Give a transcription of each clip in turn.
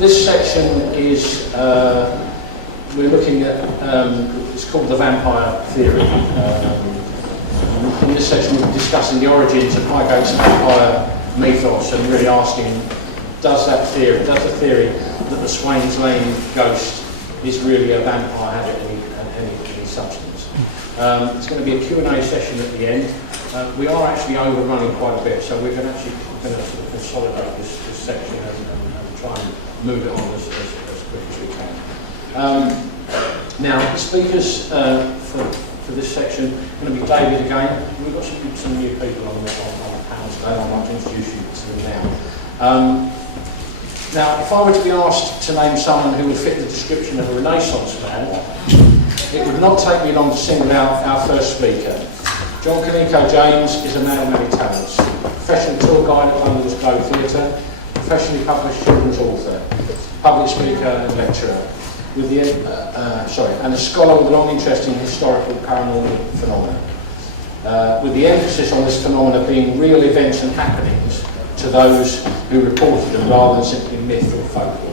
This section is, we're looking at, it's called the vampire theory. In this section we're discussing the origins of Highgate's vampire mythos and really asking, does the theory that the Swains Lane ghost is really a vampire, have any substance? It's going to be a Q&A session at the end. We are actually overrunning quite a bit, so we're going to sort of consolidate this section and try and move it on as quick as we can. Now, the speakers for this section are going to be David again. We've got some new people on the panel today. I'd like to introduce you to them now. Now, if I were to be asked to name someone who would fit the description of a Renaissance man, it would not take me long to single out our first speaker. John Kaneko James is a man of many talents. Professional tour guide at London's Globe Theatre, professionally published children's author, public speaker and lecturer, and a scholar with a long interest in historical paranormal phenomena, with the emphasis on this phenomena being real events and happenings to those who reported them rather than simply myth or folklore.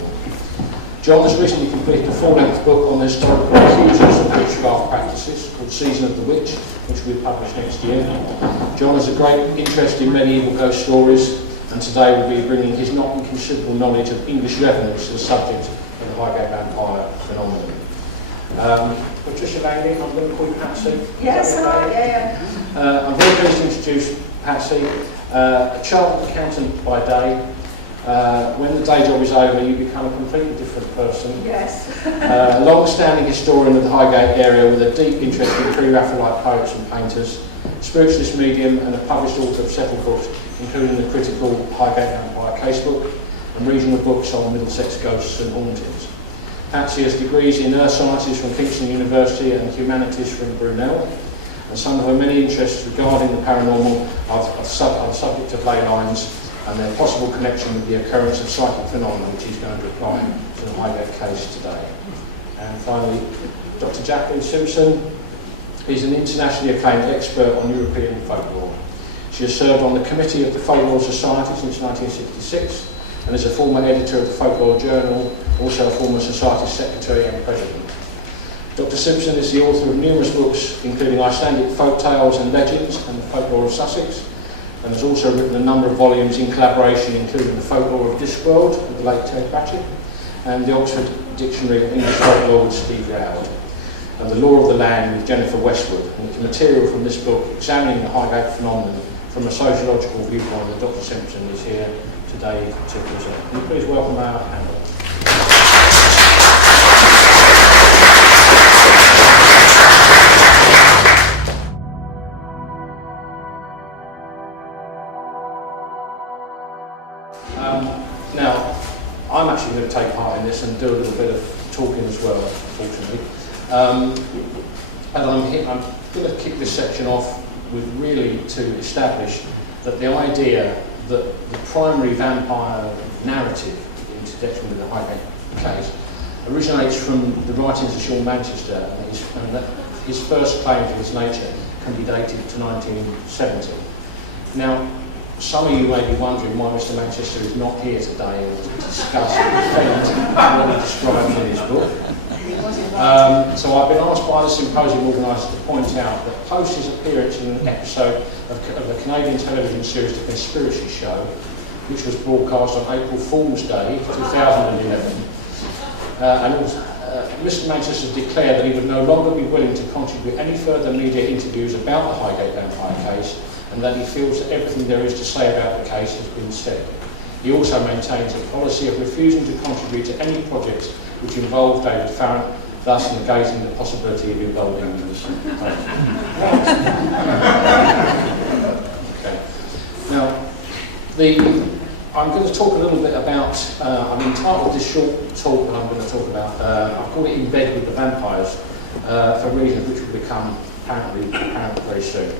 John has recently completed a full-length book on the historical accusers of witchcraft practices called Season of the Witch, which will be published next year. John has a great interest in medieval ghost stories, and today will be bringing his not inconsiderable knowledge of English revenants to the subject of the Highgate Vampire phenomenon. Patricia Langley, I'm going to call you Patsy. Yes, yeah. I'm very pleased to introduce Patsy, a chartered accountant by day. When the day job is over, you become a completely different person. Yes. A long-standing historian of the Highgate area with a deep interest in pre-Raphaelite poets and painters, spiritualist medium, and a published author of several books, including the critical Highgate Vampire Casebook and regional books on Middlesex ghosts and hauntings. Patsy has degrees in Earth Sciences from Kingston University and Humanities from Brunel, and some of her many interests regarding the paranormal are the subject of ley lines and their possible connection with the occurrence of psychic phenomena, which he's going to apply to the Highgate case today. And finally, Dr. Jacqueline Simpson is an internationally acclaimed expert on European folklore. She has served on the committee of the Folklore Society since 1966 and is a former editor of the Folklore Journal, also a former society secretary and president. Dr. Simpson is the author of numerous books, including Icelandic Folk Tales and Legends and the Folklore of Sussex, and has also written a number of volumes in collaboration, including the Folklore of Discworld with the late Ted Batchett, and the Oxford Dictionary of English Folklore with Steve Rowd, and the Law of the Land with Jennifer Westwood. And the material from this book, examining the Highgate phenomenon from a sociological viewpoint, that Dr. Simpson is here today to present. Can you please welcome our panel? Now, I'm actually going to take part in this and do a little bit of talking as well, unfortunately. And I'm going to kick this section off with really to establish that the idea that the primary vampire narrative in connection with the Highgate case originates from the writings of Sean Manchester, and that his first claim to its nature can be dated to 1970. Now, some of you may be wondering why Mr. Manchester is not here today to discuss and defend what he describes in his book. So I've been asked by the symposium organisers to point out that post his appearance in an episode of the Canadian television series The Conspiracy Show, which was broadcast on April Fool's Day 2011, Mr. Manchester declared that he would no longer be willing to contribute any further media interviews about the Highgate Vampire case, and that he feels that everything there is to say about the case has been said. He also maintains a policy of refusing to contribute to any projects which involve David Farrant, thus negating the possibility of involving him in this. Okay. Now, I'm going to talk a little bit about, I've entitled this short talk that I'm going to talk about, I've called it In Bed with the Vampires, for reasons which will become apparent very soon.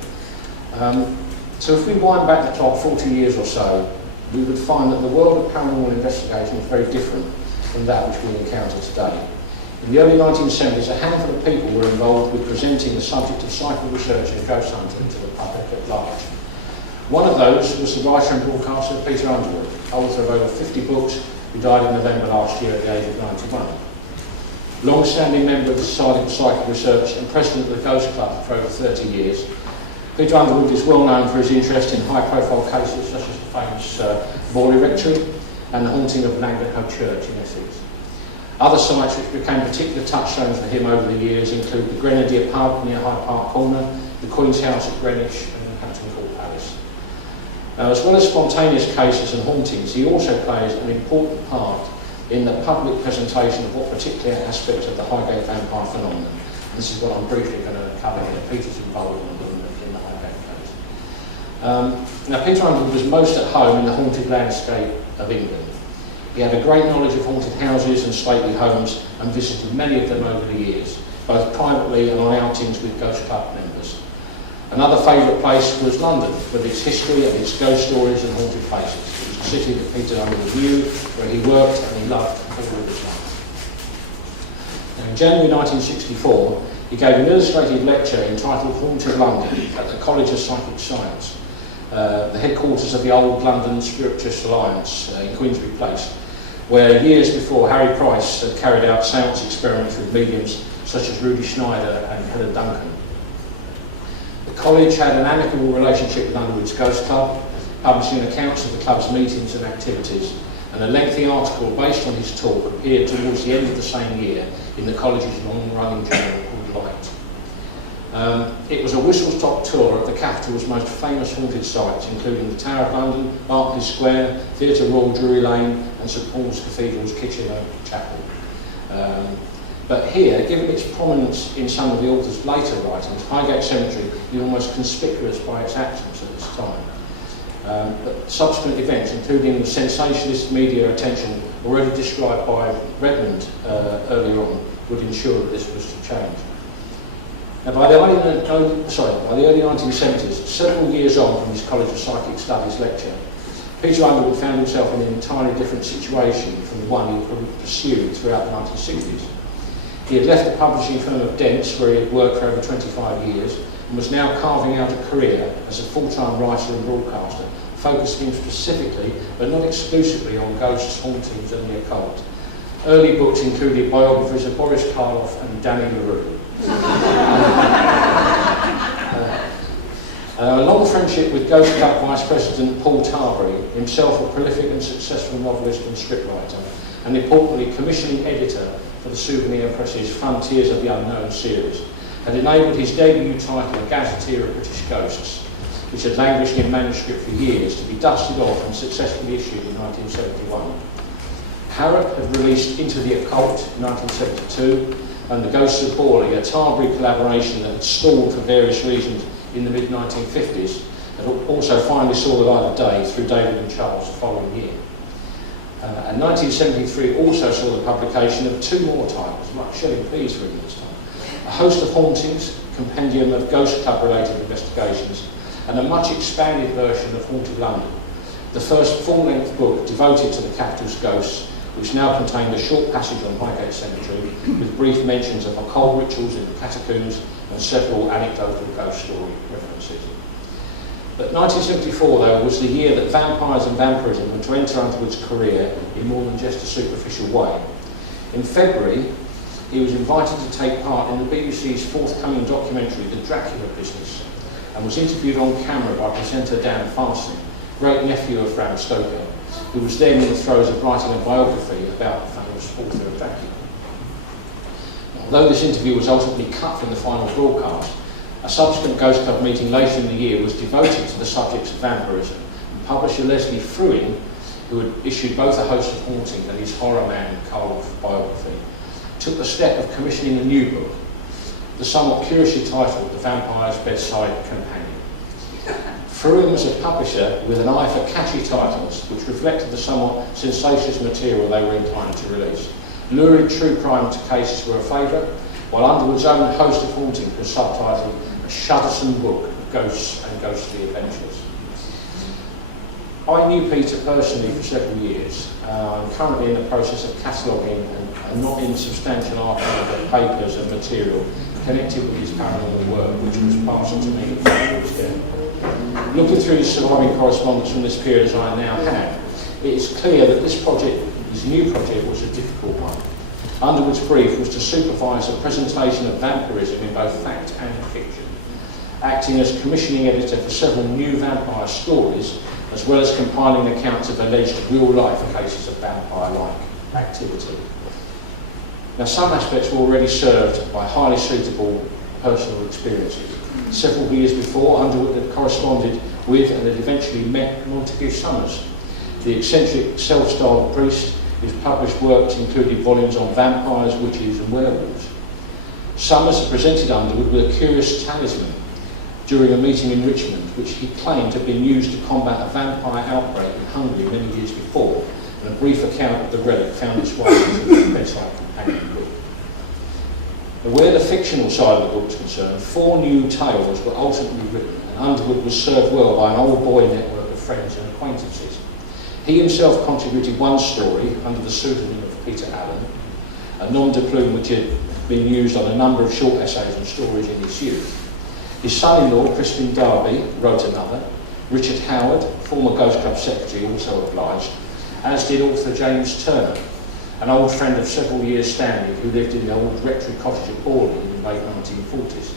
So if we wind back the clock 40 years or so, we would find that the world of paranormal investigation is very different from that which we encounter today. In the early 1970s, a handful of people were involved with presenting the subject of psychic research and ghost hunting to the public at large. One of those was the writer and broadcaster Peter Underwood, author of over 50 books, who died in November last year at the age of 91. Long-standing member of the Society for Psychic Research and president of the Ghost Club for over 30 years, Peter Underwood is well known for his interest in high-profile cases such as the famous Morley Rectory and the haunting of Langdale Church in Essex. Other sites which became particular touchstones for him over the years include the Grenadier Pub near Hyde Park Corner, the Queen's House at Greenwich and the Hampton Court Palace. Now, as well as spontaneous cases and hauntings, he also plays an important part in the public presentation of what particular aspects of the Highgate vampire phenomenon. And this is what I'm briefly going to cover here, Peter's involvement in the Highgate case. Now, Peter Underwood was most at home in the haunted landscape of England. He had a great knowledge of haunted houses and stately homes and visited many of them over the years, both privately and on outings with Ghost Club members. Another favourite place was London, with its history and its ghost stories and haunted places. It was a city that Peter Underwood knew, where he worked and he loved all of his life. Now, in January 1964, he gave an illustrated lecture entitled Haunted London at the College of Psychic Science, the headquarters of the old London Spiritualist Alliance in Queensbury Place, where years before Harry Price had carried out seance experiments with mediums such as Rudy Schneider and Helen Duncan. The college had an amicable relationship with Underwood's Ghost Club, publishing accounts of the club's meetings and activities, and a lengthy article based on his talk appeared towards the end of the same year in the college's long-running journal called Light. It was a whistle-stop tour of the capital's most famous haunted sites, including the Tower of London, Berkeley Square, Theatre Royal Drury Lane and St Paul's Cathedral's Kitchener Chapel. But here, given its prominence in some of the author's later writings, Highgate Cemetery is almost conspicuous by its absence at this time. But subsequent events, including the sensationalist media attention already described by Redmond earlier on, would ensure that this was to change. Now, by the early 1970s, several years on from his College of Psychic Studies lecture, Peter Underwood found himself in an entirely different situation from the one he pursued throughout the 1960s. He had left the publishing firm of Dents, where he had worked for over 25 years, and was now carving out a career as a full-time writer and broadcaster, focusing specifically, but not exclusively, on ghosts, hauntings and the occult. Early books included biographies of Boris Karloff and Danny LaRue. A long friendship with Ghost Club Vice President Paul Tarbury, himself a prolific and successful novelist and scriptwriter, and importantly commissioning editor for the Souvenir Press's Frontiers of the Unknown series, had enabled his debut title, A Gazetteer of British Ghosts, which had languished in manuscript for years, to be dusted off and successfully issued in 1971. Harrop had released Into the Occult in 1972, and The Ghosts of Borley, a Tarbury collaboration that had stalled for various reasons in the mid-1950s, and also finally saw the light of day through David and Charles the following year. And 1973 also saw the publication of two more titles, like Shelley Please written this time: A Host of Hauntings, compendium of Ghost Club-related investigations, and a much expanded version of Haunted London, the first full-length book devoted to the capital's ghosts, which now contained a short passage on Highgate Cemetery with brief mentions of occult rituals in the catacombs and several anecdotal ghost story references. But 1974, though, was the year that vampires and vampirism were to enter Underwood's career in more than just a superficial way. In February, he was invited to take part in the BBC's forthcoming documentary, The Dracula Business, and was interviewed on camera by presenter Dan Farson, great nephew of Bram Stoker, who was then in the throes of writing a biography about the famous author of Dracula. Although this interview was ultimately cut from the final broadcast, a subsequent Ghost Club meeting later in the year was devoted to the subjects of vampirism, and publisher Leslie Fruin, who had issued both A Host of Hauntings and his Horror Man Karloff biography, took the step of commissioning a new book, the somewhat curiously titled The Vampire's Bedside Companion. Fruin was a publisher with an eye for catchy titles which reflected the somewhat sensationalist material they were inclined to release. Lurid true crime cases were a favourite, while Underwood's own Host of Hauntings was subtitled A Shuddersome Book of Ghosts and Ghostly Adventures. I knew Peter personally for several years. I'm currently in the process of cataloguing a not insubstantial archive of papers and material connected with his paranormal work, which was passed on to me a few years ago. Looking through his surviving correspondence from this period as I now have, it is clear that this new project was a difficult one. Underwood's brief was to supervise the presentation of vampirism in both fact and fiction, acting as commissioning editor for several new vampire stories, as well as compiling accounts of alleged real-life cases of vampire-like activity. Now, some aspects were already served by highly suitable personal experiences. Several years before, Underwood had corresponded with and had eventually met Montague Summers, the eccentric self-styled priest whose published works included volumes on vampires, witches and werewolves. Summers had presented Underwood with a curious talisman during a meeting in Richmond, which he claimed had been used to combat a vampire outbreak in Hungary many years before, and a brief account of the relic found its way into the bedside companion book. Now, where the fictional side of the book was concerned, 4 new tales were ultimately written, and Underwood was served well by an old boy network of friends and acquaintances. He himself contributed one story under the pseudonym of Peter Allen, a nom de plume which had been used on a number of short essays and stories in his youth. His son-in-law, Crispin Darby, wrote another. Richard Howard, former Ghost Club secretary, also obliged, as did author James Turner, an old friend of several years' standing who lived in the old rectory cottage at Borley in the late 1940s.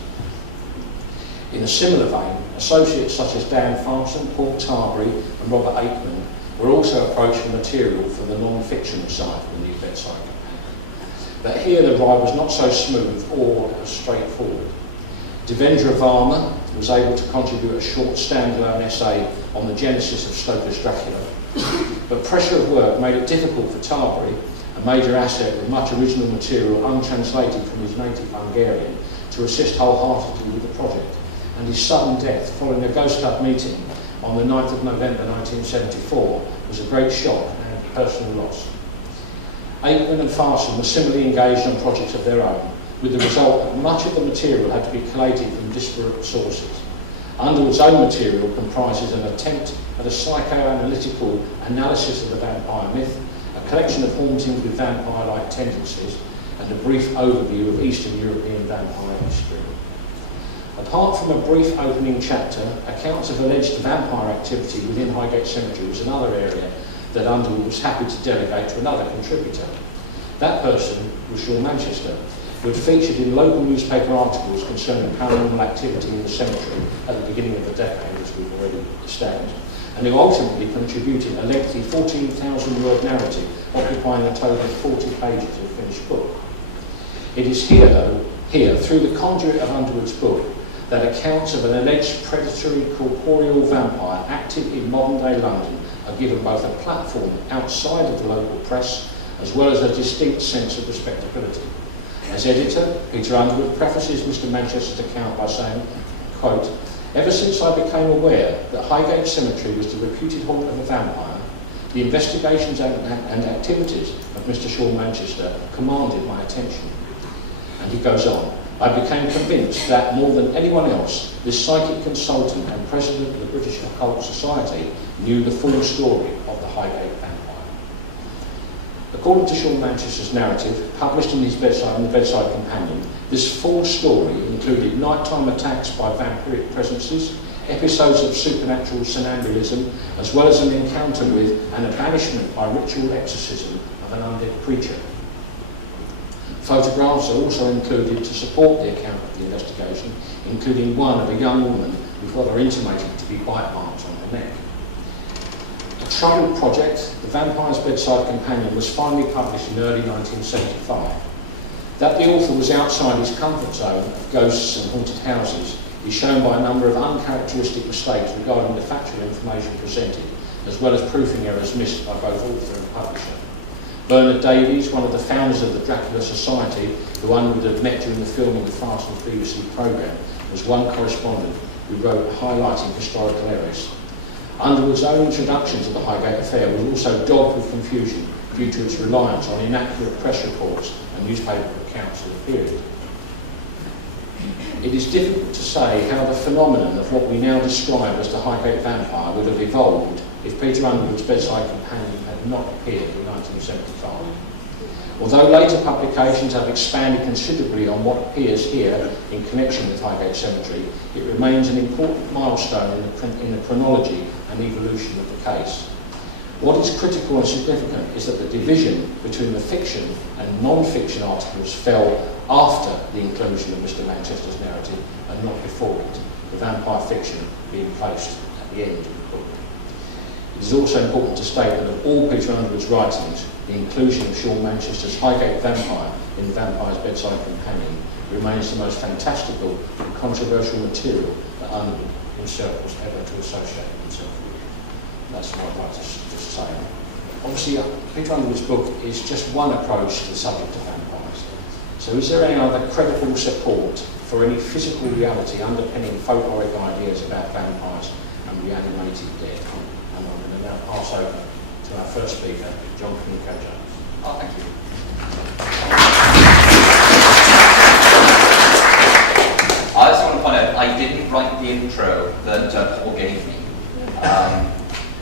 In a similar vein, associates such as Dan Farson, Paul Tarbury and Robert Aikman were also approached for material for the non-fiction side of the new bedside companion. But here the ride was not so smooth or as straightforward. Devendra Varma was able to contribute a short standalone essay on the genesis of Stoker's Dracula, but pressure of work made it difficult for Tarbury, a major asset with much original material untranslated from his native Hungarian, to assist wholeheartedly with the project, and his sudden death following a Ghost Club meeting on the 9th of November 1974 was a great shock and personal loss. Aikman and Farson were similarly engaged on projects of their own, with the result that much of the material had to be collated from disparate sources. Underwood's own material comprises an attempt at a psychoanalytical analysis of the vampire myth, a collection of hauntings with vampire-like tendencies, and a brief overview of Eastern European vampire history. Apart from a brief opening chapter, accounts of alleged vampire activity within Highgate Cemetery was another area that Underwood was happy to delegate to another contributor. That person was Sean Manchester, who had featured in local newspaper articles concerning paranormal activity in the cemetery at the beginning of the decade, as we've already established, and who ultimately contributed a lengthy 14,000-word narrative occupying a total of 40 pages of the finished book. It is here, through the conduit of Underwood's book, that accounts of an alleged predatory corporeal vampire active in modern-day London are given both a platform outside of the local press, as well as a distinct sense of respectability. As editor, Peter Underwood prefaces Mr. Manchester's account by saying, quote, "Ever since I became aware that Highgate Cemetery was the reputed haunt of a vampire, the investigations and activities of Mr. Sean Manchester commanded my attention." And he goes on, "I became convinced that more than anyone else, this psychic consultant and president of the British Occult Society knew the full story of the Highgate vampire." According to Sean Manchester's narrative, published in the Bedside Companion, this full story included nighttime attacks by vampiric presences, episodes of supernatural somnambulism, as well as an encounter with and a banishment by ritual exorcism of an undead creature. Photographs are also included to support the account of the investigation, including one of a young woman with what are intimated to be bite marks on her neck. A troubled project, The Vampire's Bedside Companion was finally published in early 1975. That the author was outside his comfort zone of ghosts and haunted houses is shown by a number of uncharacteristic mistakes regarding the factual information presented, as well as proofing errors missed by both author and publisher. Bernard Davies, one of the founders of the Dracula Society, who Underwood had met during the filming of Farson's BBC programme, was one correspondent who wrote highlighting historical errors. Underwood's own introduction to the Highgate affair was also dogged with confusion due to its reliance on inaccurate press reports and newspaper accounts of the period. It is difficult to say how the phenomenon of what we now describe as the Highgate vampire would have evolved if Peter Underwood's Bedside Companion had not appeared in 1975. Although later publications have expanded considerably on what appears here in connection with Highgate Cemetery, it remains an important milestone in the chronology and evolution of the case. What is critical and significant is that the division between the fiction and non-fiction articles fell after the inclusion of Mr. Manchester's narrative and not before it, the vampire fiction being placed at the end of the book. It is also important to state that of all Peter Underwood's writings, the inclusion of Sean Manchester's Highgate Vampire in Vampire's Bedside Companion remains the most fantastical and controversial material that Underwood himself was ever to associate himself with. That's what I'd like to just say. Obviously, Peter Underwood's book is just one approach to the subject of vampires. So is there any other credible support for any physical reality underpinning folkloric ideas about vampires and reanimated dead? And I'm going to now pass over to our first speaker, John Kincaid-Jones. Oh, thank you. I just want to point out, I didn't write the intro that Paul gave me.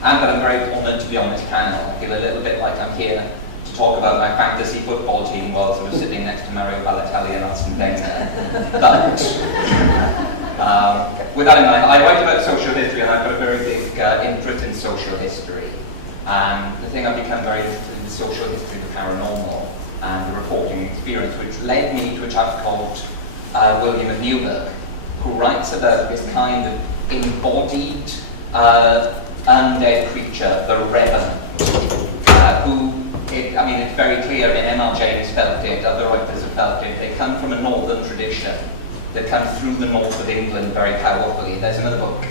And that I'm very honoured to be on this panel. I feel a little bit like I'm here to talk about my fantasy football team while sort of sitting next to Mario Balotelli and Arsene Wenger. But with that in mind, I write about social history and I've got a very big interest in social history. And the thing I've become very interested in is social history of the paranormal and the reporting experience, which led me to a chap called William of Newburgh, who writes about this kind of embodied undead creature, the Revenant, it's very clear, M.R. James felt it, other writers have felt it, they come from a northern tradition that comes through the north of England very powerfully. There's another book, the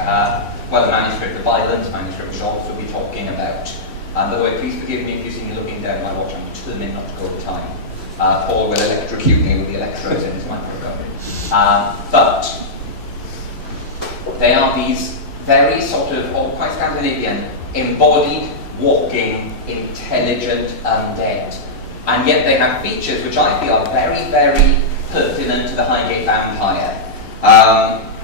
manuscript, the violent manuscript, which I'll also be talking about. By the way, please forgive me if you see me looking down my watch, I'm determined not to go over time. Paul will electrocute me with the electrodes in his microphone. But they are these very sort of, quite Scandinavian, embodied, walking, intelligent undead. And yet they have features which I feel are very, very pertinent to the Highgate Vampire.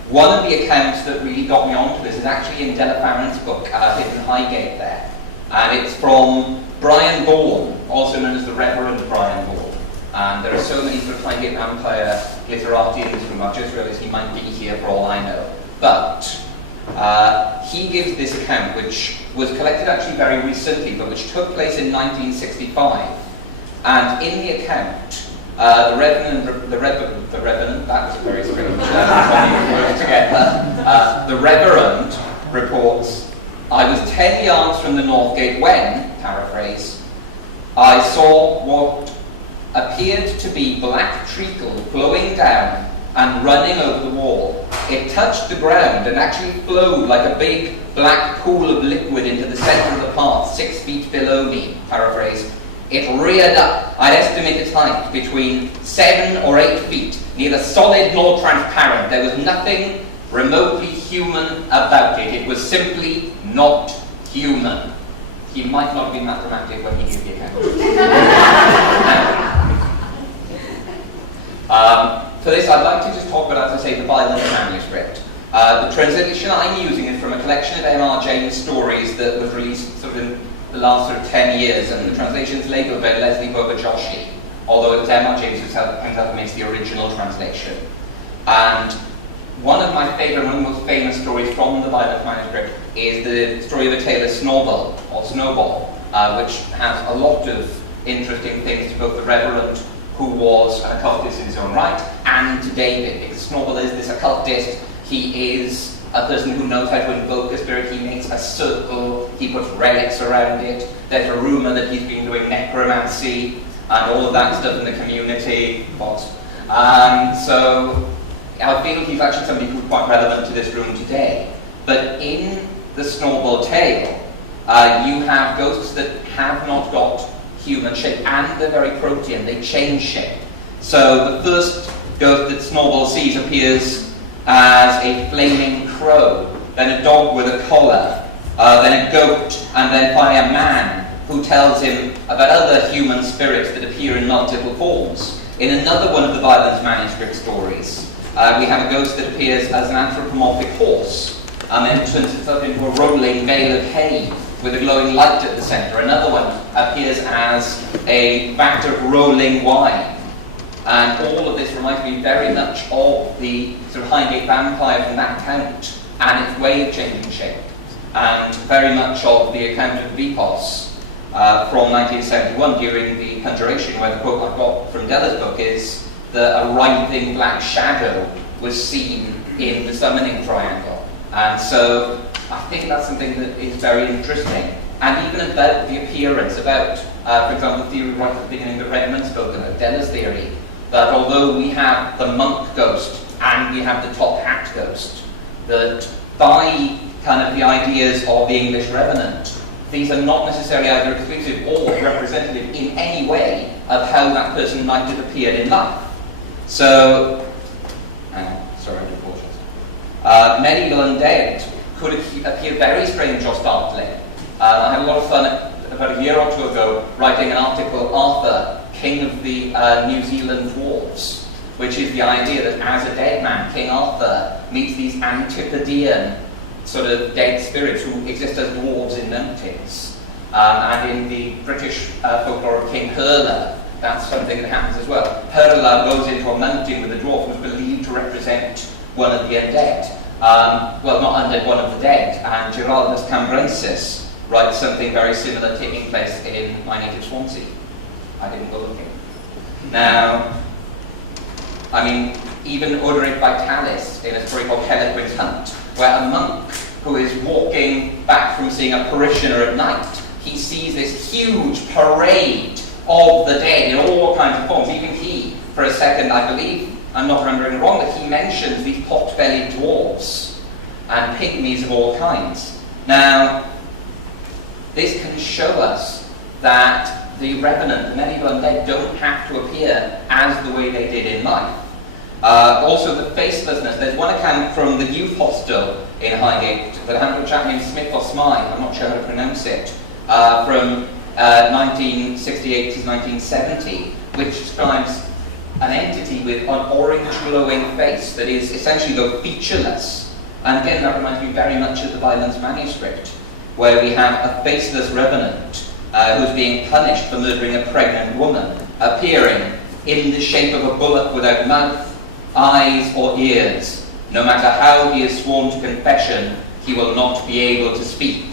One of the accounts that really got me onto this is actually in Della Farren's book, Hidden Highgate there. And it's from Brian Bourne, also known as the Reverend Brian Bourne. And there are so many sort of Highgate Vampire literati in this room, I've just realised he might be here for all I know. But he gives this account, which was collected actually very recently, but which took place in 1965. And in the account, the Revenant, that was a very strange word together. The Reverend reports, I was 10 yards from the North Gate when, paraphrase, I saw what appeared to be black treacle flowing down and running over the wall. It touched the ground and actually flowed like a big black pool of liquid into the centre of the path, 6 feet below me, paraphrase. It reared up, I'd estimate its height, between 7 or 8 feet, neither solid nor transparent. There was nothing remotely human about it. It was simply not human. He might not have been that dramatic when he gave the account. For this, I'd like to just talk about, as I say, the violent manuscript. The translation I'm using is from a collection of M.R. James stories that was released sort of in the last 10 years, and the translation is labelled by Leslie Boba-Joshi, although it's M.R. James who makes the original translation. And one of my favourite, one of the most famous stories from the violent manuscript is the story of a tale of Snowball, which has a lot of interesting things to both the Reverend, who was an occultist in his own right, and to David, because Snowball is this occultist. He is a person who knows how to invoke a spirit. He makes a circle, he puts relics around it. There's a rumour that he's been doing necromancy and all of that stuff in the community. And so I feel he's actually somebody who's quite relevant to this room today. But in the Snowball tale, you have ghosts that have not got human shape, and they're very protean, they change shape. So the first ghost that Snowball sees appears as a flaming crow, then a dog with a collar, then a goat, and then finally a man who tells him about other human spirits that appear in multiple forms. In another one of the violent manuscript stories, we have a ghost that appears as an anthropomorphic horse, and then turns itself into a rolling bale of hay with a glowing light at the centre. Another one appears as a vat of rolling wine. And all of this reminds me very much of the sort of Highgate Vampire from that account and its way of changing shape. and very much of the account of Vipos from 1971 during the conjuration, where the quote I've got from Della's book is that a writhing black shadow was seen in the summoning triangle. And so I think that's something that is very interesting. And even about the appearance, about, for example, the theory right at the beginning that Redmond spoke about, Della's theory, that although we have the monk ghost and we have the top hat ghost, that by kind of the ideas of the English Revenant, these are not necessarily either exclusive or representative in any way of how that person might have appeared in life. So, hang on, sorry, I'm cautious. Medieval undead could appear very strange or startling. I had a lot of fun about a year or two ago writing an article, Arthur, King of the New Zealand Dwarves, which is the idea that as a dead man, King Arthur meets these Antipodean sort of dead spirits who exist as dwarves in mountains. And in the British folklore of King Hurla, that's something that happens as well. Hurla goes into a mountain with a dwarf who's believed to represent one of the undead. Well, not undead, one of the dead. And Giraldus Cambrensis writes something very similar taking place in my native Swansea. I didn't go looking. Now, I mean, even Oderich Vitalis in a story called Helequin's Hunt, where a monk who is walking back from seeing a parishioner at night, he sees this huge parade of the dead in all kinds of forms. Even he, for a second, I believe, I'm not remembering wrong, that he mentions these pot-bellied dwarves and pygmies of all kinds. Now, this can show us that the Revenant, the medieval undead, don't have to appear as the way they did in life. Also the facelessness. There's one account from the youth hostel in Highgate that had a chap named Smith or Smythe, I'm not sure how to pronounce it, from 1968 to 1970, which describes an entity with an orange glowing face that is essentially though featureless. And again, that reminds me very much of the Violence manuscript, where we have a faceless revenant who's being punished for murdering a pregnant woman, appearing in the shape of a bullock without mouth, eyes or ears. No matter how he is sworn to confession, he will not be able to speak.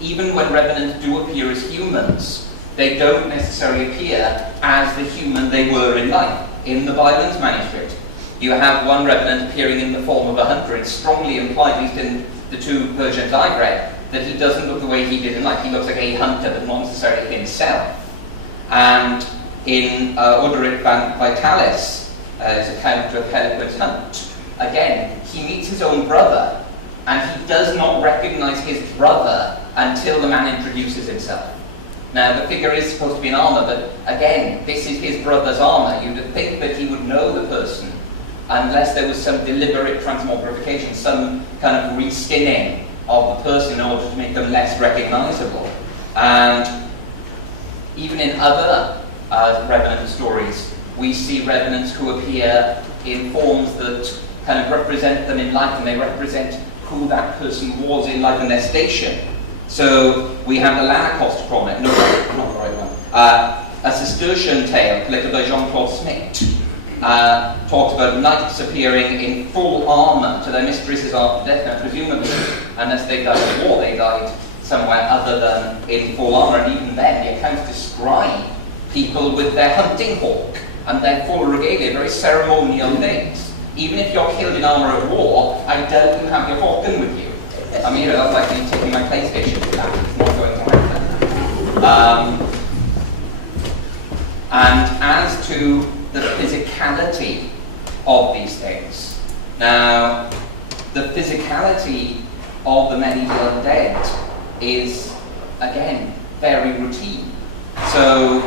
Even when revenants do appear as humans, they don't necessarily appear as the human they were in life. In the Violence manuscript, you have one revenant appearing in the form of a hunter. It's strongly implied, at least in the two versions I've read, that he doesn't look the way he did in life. He looks like a hunter, but not necessarily himself. And in Oderich Vitalis, his account of Helequin's Hunt, again, he meets his own brother, and he does not recognize his brother until the man introduces himself. Now, the figure is supposed to be in armor, but again, this is his brother's armor. You'd think that he would know the person, unless there was some deliberate transmogrification, some kind of reskinning of the person in order to make them less recognizable. And even in other Revenant stories, we see Revenants who appear in forms that kind of represent them in life, and they represent who that person was in life and their station. So we have the Lanercost chronicles, no, not the right one, a Cistercian tale collected by Jean-Claude Smith, talks about knights appearing in full armour to their mistresses after death. Now, presumably, unless they died in war, they died somewhere other than in full armour, and even then the accounts describe people with their hunting hawk and their full regalia, very ceremonial things. Even if you're killed in armour of war, I doubt you have your falcon with you. I mean, that's like me taking my PlayStation back. It's not going to happen. And as to the physicality of these things, now, the physicality of the medieval undead is, again, very routine. So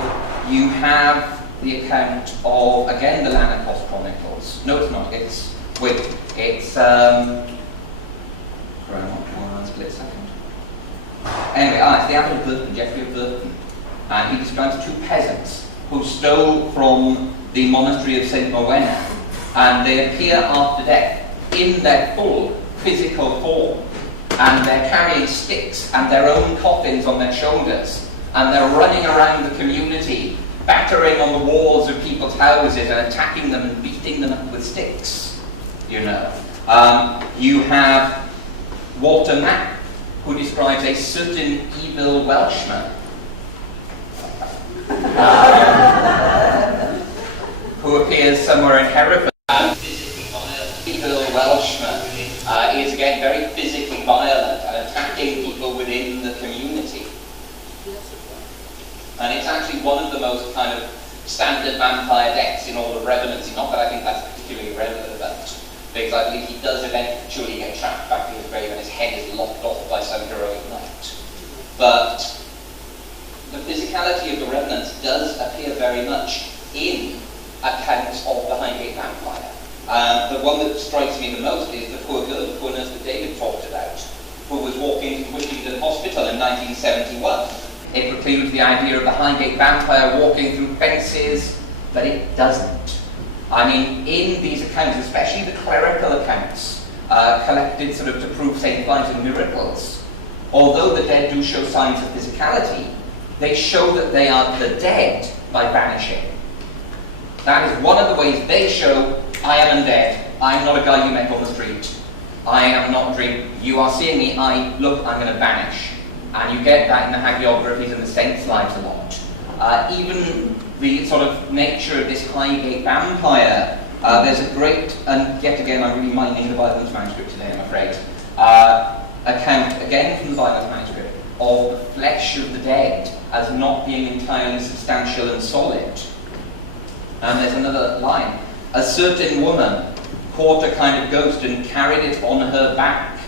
you have the account of, again, the Lanercost chronicles. No, it's not. It's, wait, it's, one split second. Anyway, it's the Abbot of Burton, Geoffrey of Burton, and he describes two peasants who stole from the monastery of St. Morwenna, and they appear after death in their full physical form, and they're carrying sticks and their own coffins on their shoulders, and they're running around the community, battering on the walls of people's houses and attacking them and beating them up with sticks, you know. You have Walter Mapp, who describes a certain evil Welshman who appears somewhere in Hereford. Evil Welshman is again very physically violent and attacking people within the community. And it's actually one of the most kind of standard vampire deaths in all of Revenancy. Not that I think that's particularly relevant, because I believe he does eventually get trapped back in his grave and his head is lopped off by some heroic knight. But the physicality of the Revenants does appear very much in accounts of the Highgate Vampire. The one that strikes me the most is the poor girl, the poor nurse that David talked about, who was walking to Whittington Hospital in 1971. It proclaims the idea of the Highgate Vampire walking through fences, but it doesn't. I mean, in these accounts, especially the clerical accounts, collected sort of to prove saint lives and miracles, although the dead do show signs of physicality, they show that they are the dead by vanishing. That is one of the ways they show, I am undead, I'm not a guy you met on the street, I am not dreaming, you are seeing me, I'm going to vanish. And you get that in the hagiographies and the saints' lives a lot. Even the sort of nature of this Highgate Vampire, there's a great, and yet again I'm really mining the Violence manuscript today, I'm afraid, account, again from the Violence manuscript, of the flesh of the dead as not being entirely substantial and solid. And there's another line. A certain woman caught a kind of ghost and carried it on her back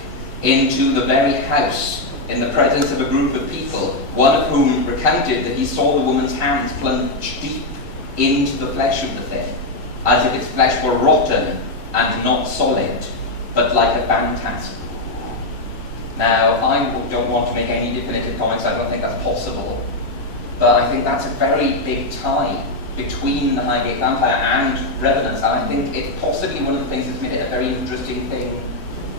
into the very house in the presence of a group of people, one of whom recounted that he saw the woman's hands plunge deep into the flesh of the thing, as if its flesh were rotten and not solid, but like a phantasm. Now, I don't want to make any definitive comments, I don't think that's possible, but I think that's a very big tie between the Highgate Vampire and Revenants, and I think it's possibly one of the things that's made it a very interesting thing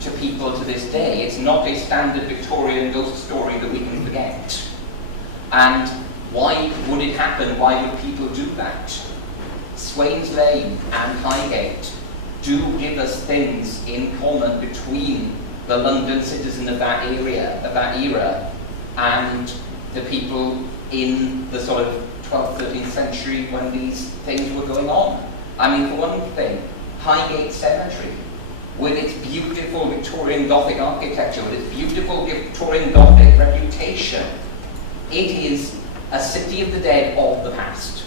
to people to this day. It's not a standard Victorian ghost story that we can forget. And why would it happen? Why would people do that? Swains Lane and Highgate do give us things in common between the London citizen of that area, of that era, and the people in the sort of 12th, 13th century when these things were going on. I mean, for one thing, Highgate Cemetery, with its beautiful Victorian Gothic architecture, with its beautiful Victorian Gothic reputation, it is a city of the dead of the past.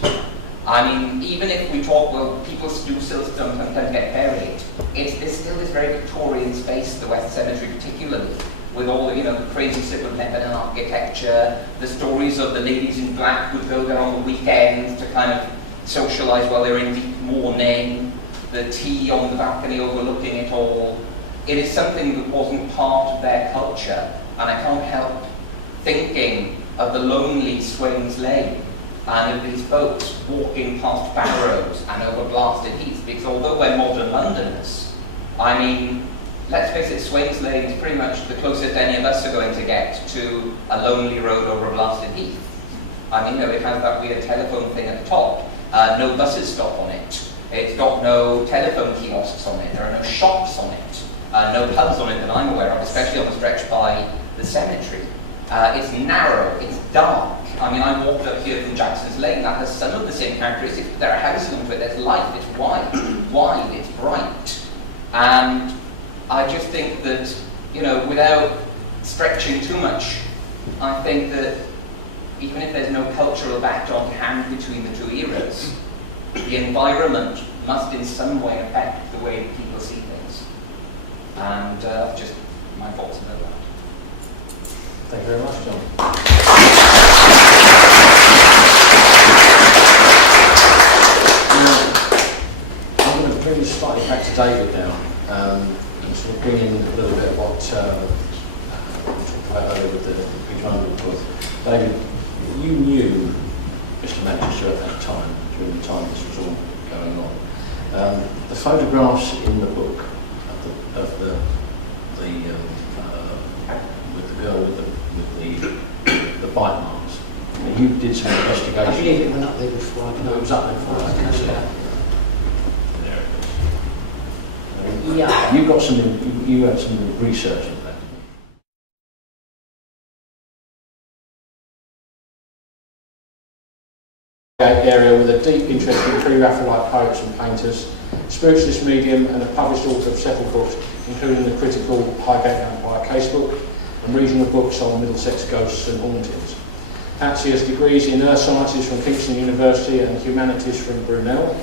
I mean, even if we talk, well, people do still sometimes get buried, there's still this very Victorian space, the West Cemetery particularly, with all the, the crazy Civil Lebanon architecture, the stories of the ladies in black would go there on the weekends to kind of socialise while they were in deep mourning, the tea on the balcony overlooking it all. It is something that wasn't part of their culture, and I can't help thinking of the lonely Swains Lane and of these folks walking past barrows and over blasted heaths, because although we're modern Londoners, I mean, let's face it, Swains Lane is pretty much the closest any of us are going to get to a lonely road over a blasted heath. I mean, it has that weird telephone thing at the top. No buses stop on it. It's got no telephone kiosks on it. There are no shops on it. No pubs on it that I'm aware of, especially on the stretch by the cemetery. It's narrow, it's dark. I mean, I walked up here from Jackson's Lane, that has some of the same characteristics, but there are houses onto it, there's light, it's wide, it's bright. And I just think that, without stretching too much, I think that even if there's no cultural baton hand between the two eras, the environment must in some way affect the way people see things. And just my thoughts about that. Thank you very much, John. Now, I'm going to bring this slightly back to David now, and sort of bring in a little bit of what we talked about earlier with the Big London book. David, you knew Mr. Manchester at that time, during the time this was all going on. The photographs in the book of the with the girl with the bite marks. I mean, you did some investigation. I believe it went up there before. I No, it was up there before. I didn't see it. There it is. Yeah. You got some. You had some research. area with a deep interest in pre-Raphaelite poets and painters, spiritualist medium and a published author of several books, including the critical Highgate Vampire Casebook and regional books on Middlesex ghosts and hauntings. Patsy has degrees in Earth Sciences from Kingston University and Humanities from Brunel,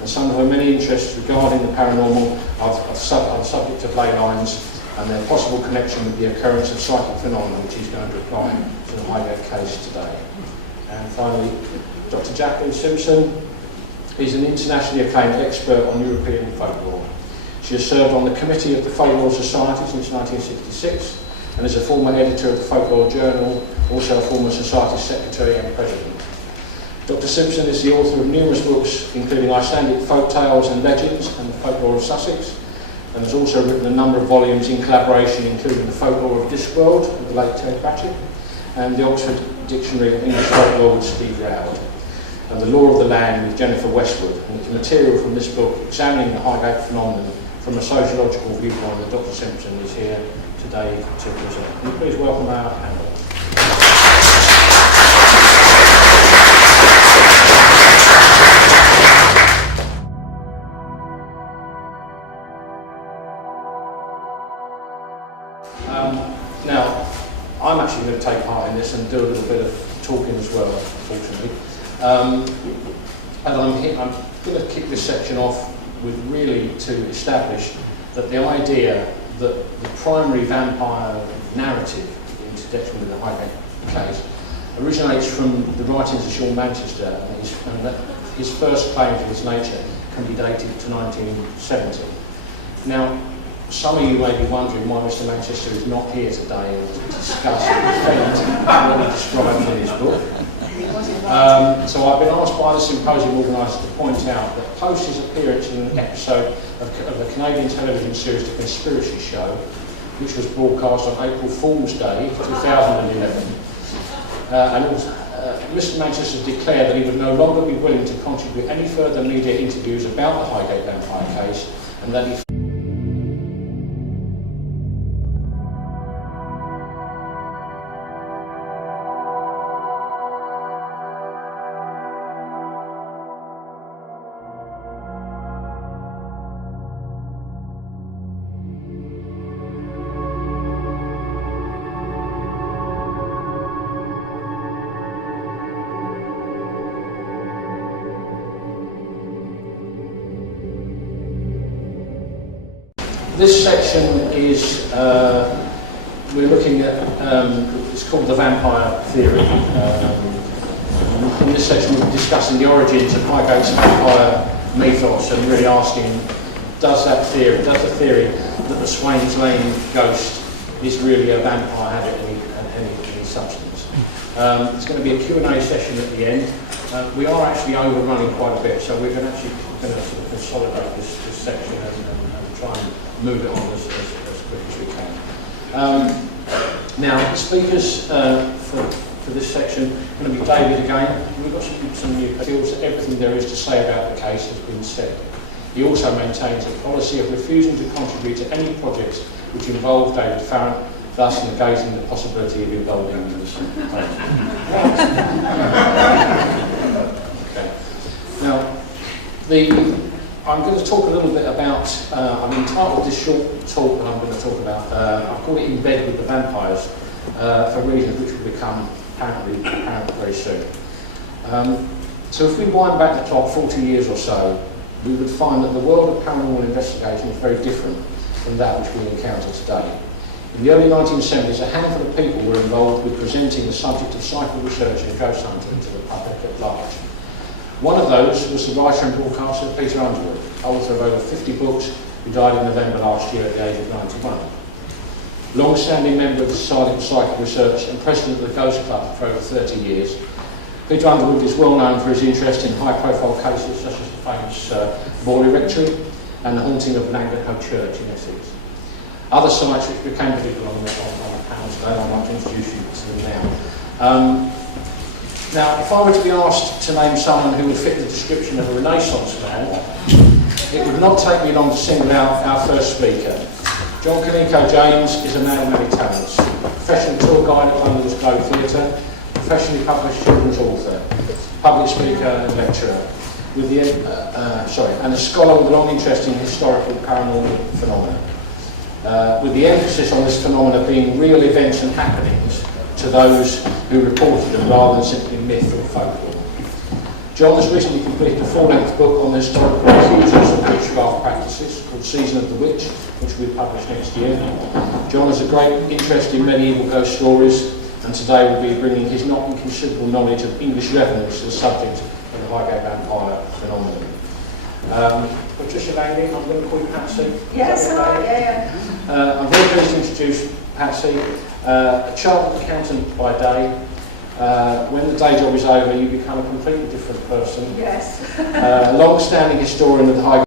and some of her many interests regarding the paranormal are the subject of ley lines and their possible connection with the occurrence of psychic phenomena, which is going to apply to the Highgate case today. And finally, Dr. Jacqueline Simpson is an internationally acclaimed expert on European folklore. She has served on the committee of the Folklore Society since 1966 and is a former editor of the Folklore Journal, also a former Society Secretary and President. Dr. Simpson is the author of numerous books, including Icelandic Folk Tales and Legends and the Folklore of Sussex, and has also written a number of volumes in collaboration, including the Folklore of Discworld with the late Ted Batchett, and the Oxford Dictionary of English Folklore with Steve Rowd, and the Law of the Land with Jennifer Westwood. And the material from this book, examining the Highgate phenomenon from a sociological viewpoint, that Dr. Simpson is here today to present. Can you please welcome our panel? Now, I'm actually going to take part in this and do a little bit of talking as well, unfortunately. And I'm going to kick this section off with really to establish that the idea that the primary vampire narrative in connection with the Highgate case originates from the writings of Sean Manchester, and that his first claim to its nature can be dated to 1970. Now, some of you may be wondering why Mr. Manchester is not here today to discuss and defend what he described in his book. So I've been asked by the symposium organiser to point out that post his appearance in an episode of the Canadian television series The Conspiracy Show, which was broadcast on April Fool's Day 2011, Mr. Manchester declared that he would no longer be willing to contribute any further media interviews about the Highgate Vampire case, and that he This section is, we're looking at, it's called the vampire theory. In this section we're discussing the origins of Highgate's vampire mythos and really asking, does the theory that the Swains Lane ghost is really a vampire, have any substance? It's going to be a Q&A session at the end. We are actually overrunning quite a bit, so we're going to sort of consolidate this section and try and move it on as quick as we can. Now, the speakers for this section are going to be David again. We've got some new feels that everything there is to say about the case has been said. He also maintains a policy of refusing to contribute to any projects which involve David Farrant, thus negating the possibility of involving him in this plan. Okay. Now, I'm going to talk a little bit about, I've entitled this short talk that I'm going to talk about, I've called it In Bed with the Vampires, for reasons which will become apparent very soon. So if we wind back the clock 40 years or so, we would find that the world of paranormal investigation is very different from that which we encounter today. In the early 1970s, a handful of people were involved with presenting the subject of psychic research and ghost hunting to the public at large. One of those was the writer and broadcaster Peter Underwood, author of over 50 books, who died in November last year at the age of 91. Long-standing member of the Society for Psychic Research and president of the Ghost Club for over 30 years, Peter Underwood is well known for his interest in high-profile cases such as the famous Morley Rectory and the haunting of Langenhoe Church in Essex. Other sites which became particular on the panel today, I'd like to introduce you to them now. Now, if I were to be asked to name someone who would fit the description of a Renaissance man, it would not take me long to single out our first speaker. John Kaneko James is a man of many talents. Professional tour guide at London's Globe Theatre, professionally published children's author. public speaker and lecturer, with the, and a scholar with a long interest in historical paranormal phenomena, with the emphasis on this phenomena being real events and happenings to those who reported them rather than simply myth or folklore. John has recently completed a full-length book on the historical accusers of witchcraft practices called Season of the Witch, which will be published next year. John has a great interest in medieval ghost stories, and today will be bringing his not inconsiderable knowledge of English revenants to the subject of the Highgate Vampire phenomenon. Patricia Langley, I'm going to call you Patsy. Yes, okay? I'm very pleased to introduce Patsy, a chartered accountant by day. When the day job is over, you become a completely different person. Yes. A long-standing historian of the Highgate